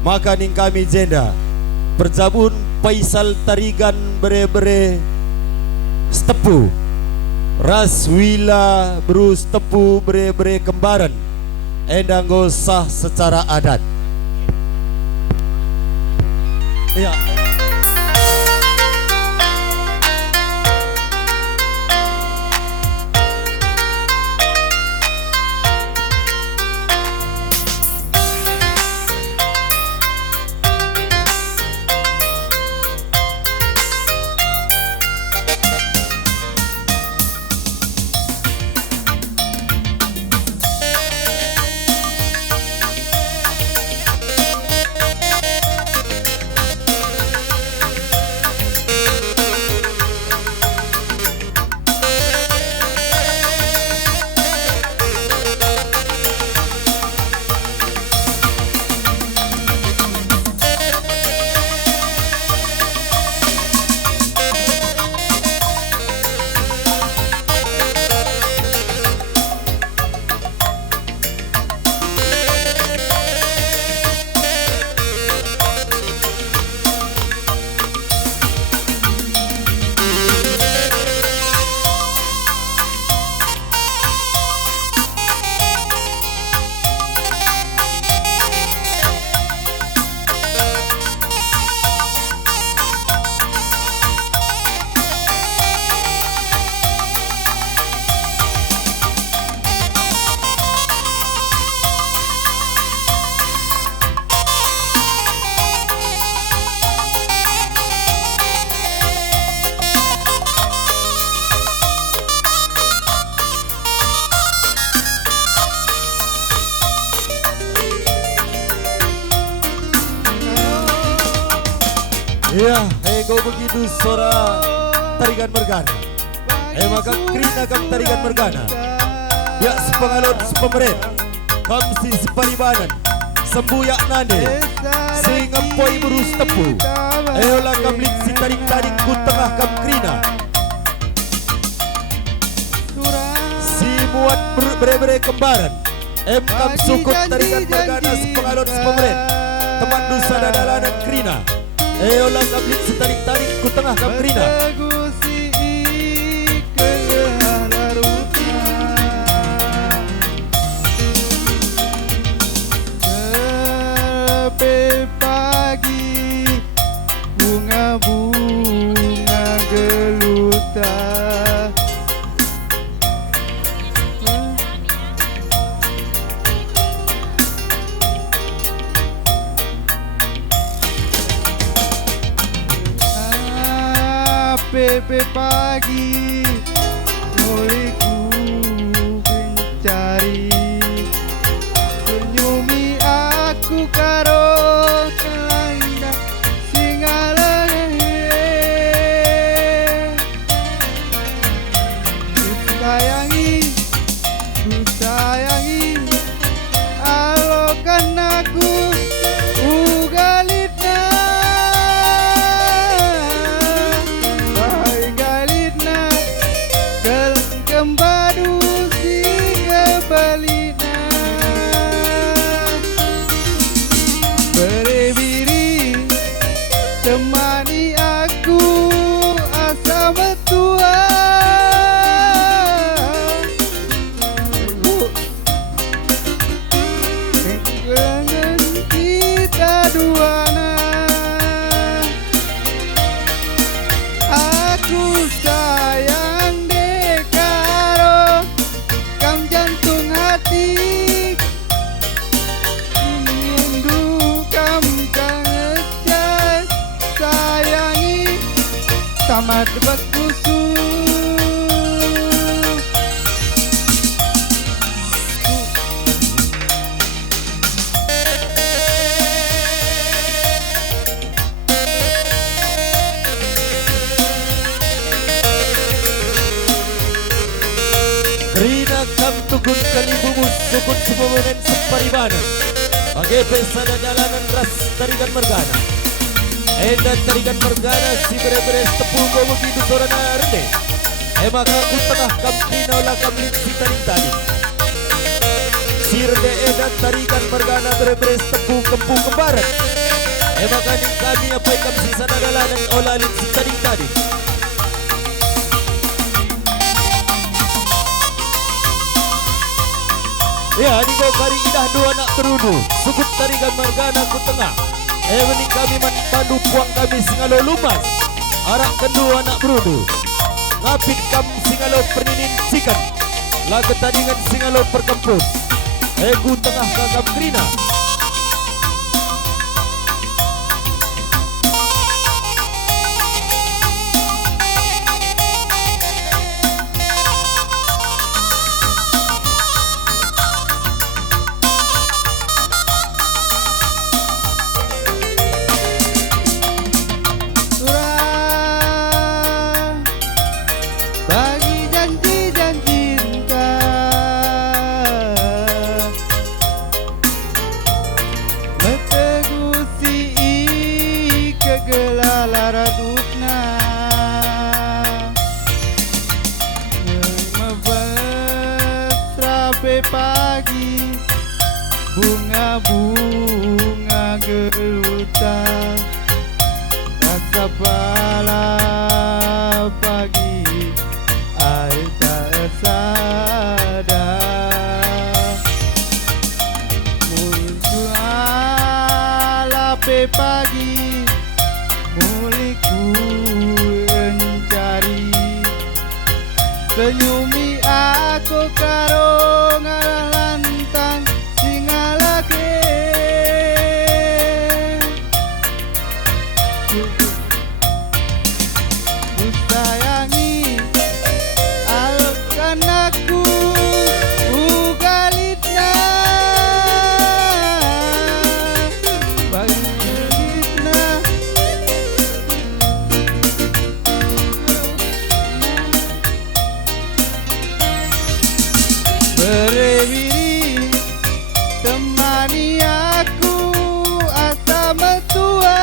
Maka ning kami jenda berjabun Faisal Tarigan bere-bere stepu Raswila Brus Tepu bere-bere kembaran endanggo sah secara adat. Ya. Ya, kau begitu suara tarikan mergana. Maka krina kam tarikan mergana. Ya sepengalon sepemeren, kam si separibanan, sembuyak nane, sehingga poi berus tepu. Olah kam lik si tarik-tarik ku tengah kam krina. Si muat bere-bere kembaran, kam sukut tarikan mergana sepengalon sepemeren, teman dusa dadalan krina. Olah kablit setarik-tarik ku tengah kam krina. Sampai pagi bunga-bunga gelutar. Sampai pagi mulai ku mencari senyumi aku karo kelanda singalane. Ku sayangi alokan aku ugalita. Kembadu si kebalina berebiri temani aku asa metua. Kehilangan kita duana. Aku sayang hati menunggu kamu ngecas sayangi sama debat kusuk. Rina kam tukun kalibumus sukun sepemenen separibanan. Bagai pesada jalanan ras tarikan mergana. Enda tarikan mergana si bere-bere tepung kau begitu sorana rende. Maka ku tengah kam krina olah kam lin si tarik tadi. Sirde dan tarikan mergana beres tepung kempung kembaran. Makaning kami apa ikam sisa nagala dan olalin si tadi. Ya, di kari indah dua anak terudu, sukut tarikan mergana ku tengah. Mening kami manpandu puang kami singalo lumas. Arak kedua anak berudu. Ngapit kam singalo perninin sikan. Laga tadingan singalo perkempus. Egu tengah kakap krina. Bagi janji dan cinta, metegusi kegelala radutna, memesrape pagi, bunga-bunga geluta, rasa pala pagi. Pagi muliku mencari senyumi aku karo ngalah lantang singalake ku sayangi alkan aku ugalitna berewiri temani aku asa metua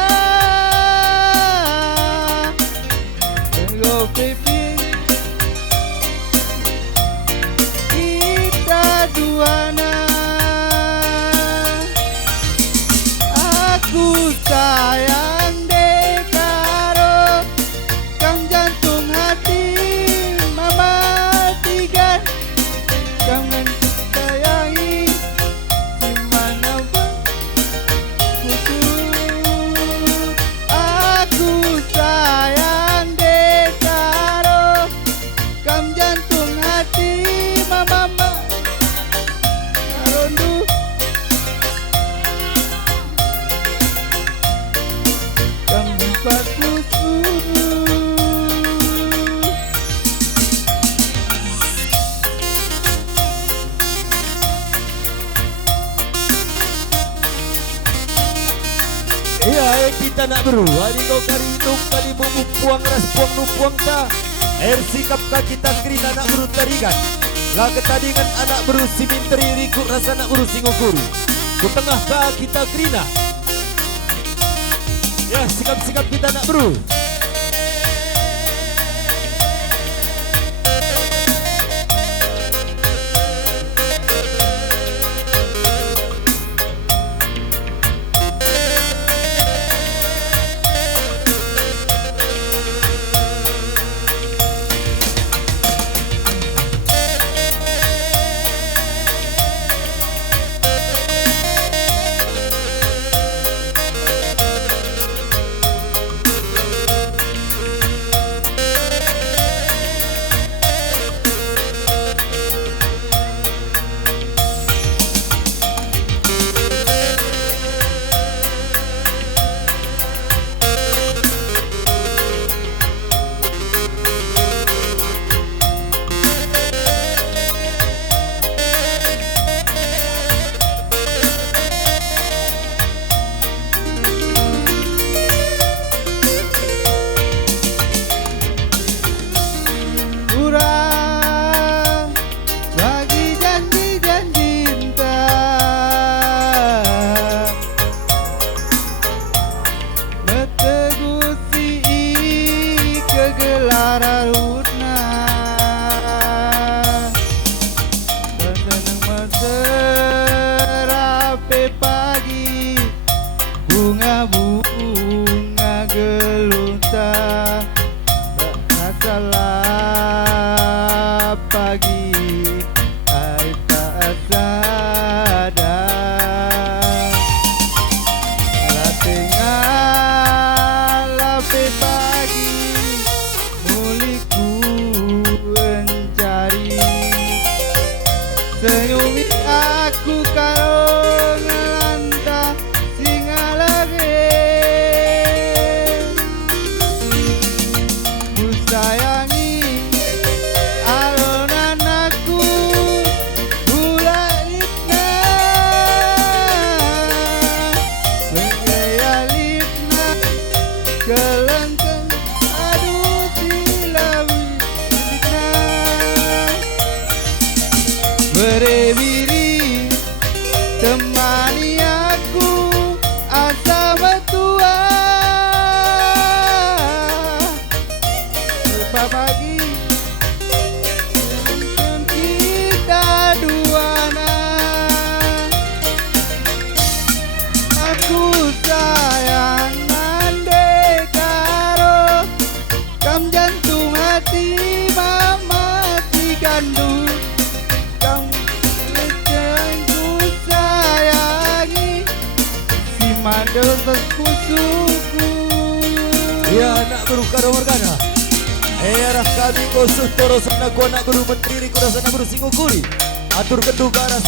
go pipi kita duana aku sayang dekaro kang jantung hati mama tiga jangan sayangi dimanapun kusut aku sayang dekaro kam jantung hati mama rondu kam empat kusut. Iya, kita nak beru. Hari kau kari hidup kali bumbu puang ras puang nu puang ta. Air sikap ka kita kerina anak beru tarikan. Lah ketadingan anak beru siminteri riku rasa anak beru singokuru. Ku tengah ka kita kerina. Ya, sikap-sikap kita nak beru. bunga geluta salah pagi ai tak sadar la tengah lape pagi muliku mencari senyumi aku karo ngelanta singalare ku sayangi alonan aku bulaitna lengayalitna kelengkeng aduh silawitna berebiri temani aku asa betua pagi kita duana aku sayang ande karo kam jantung hati mama si gandu kam ku sayangi si mandel berkusuku Ya anak guru Karo Morgana. Arah kami khusus toro sana ku anak guru menteri ku sana guru singukuri. Atur kedua arah